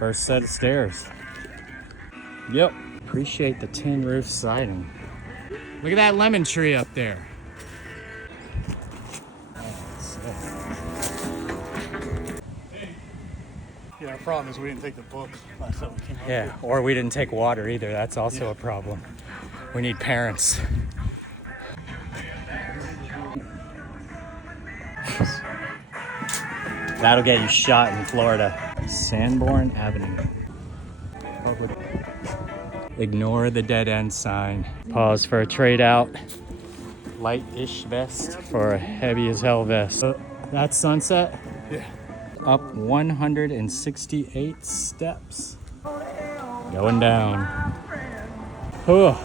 First set of stairs. Yep. Appreciate the tin roof siding. Look at that lemon tree up there. Yeah, our problem is we didn't take the book last time we came up Yeah, here. or we didn't take water either. That's also a problem. We need parents. That'll get you shot in Florida. Sanborn Avenue. Public. Ignore the dead end sign. Pause for a trade out. Light-ish vest for a heavy as hell vest. That's sunset? Yeah. Up 168 steps. Going down. Oh,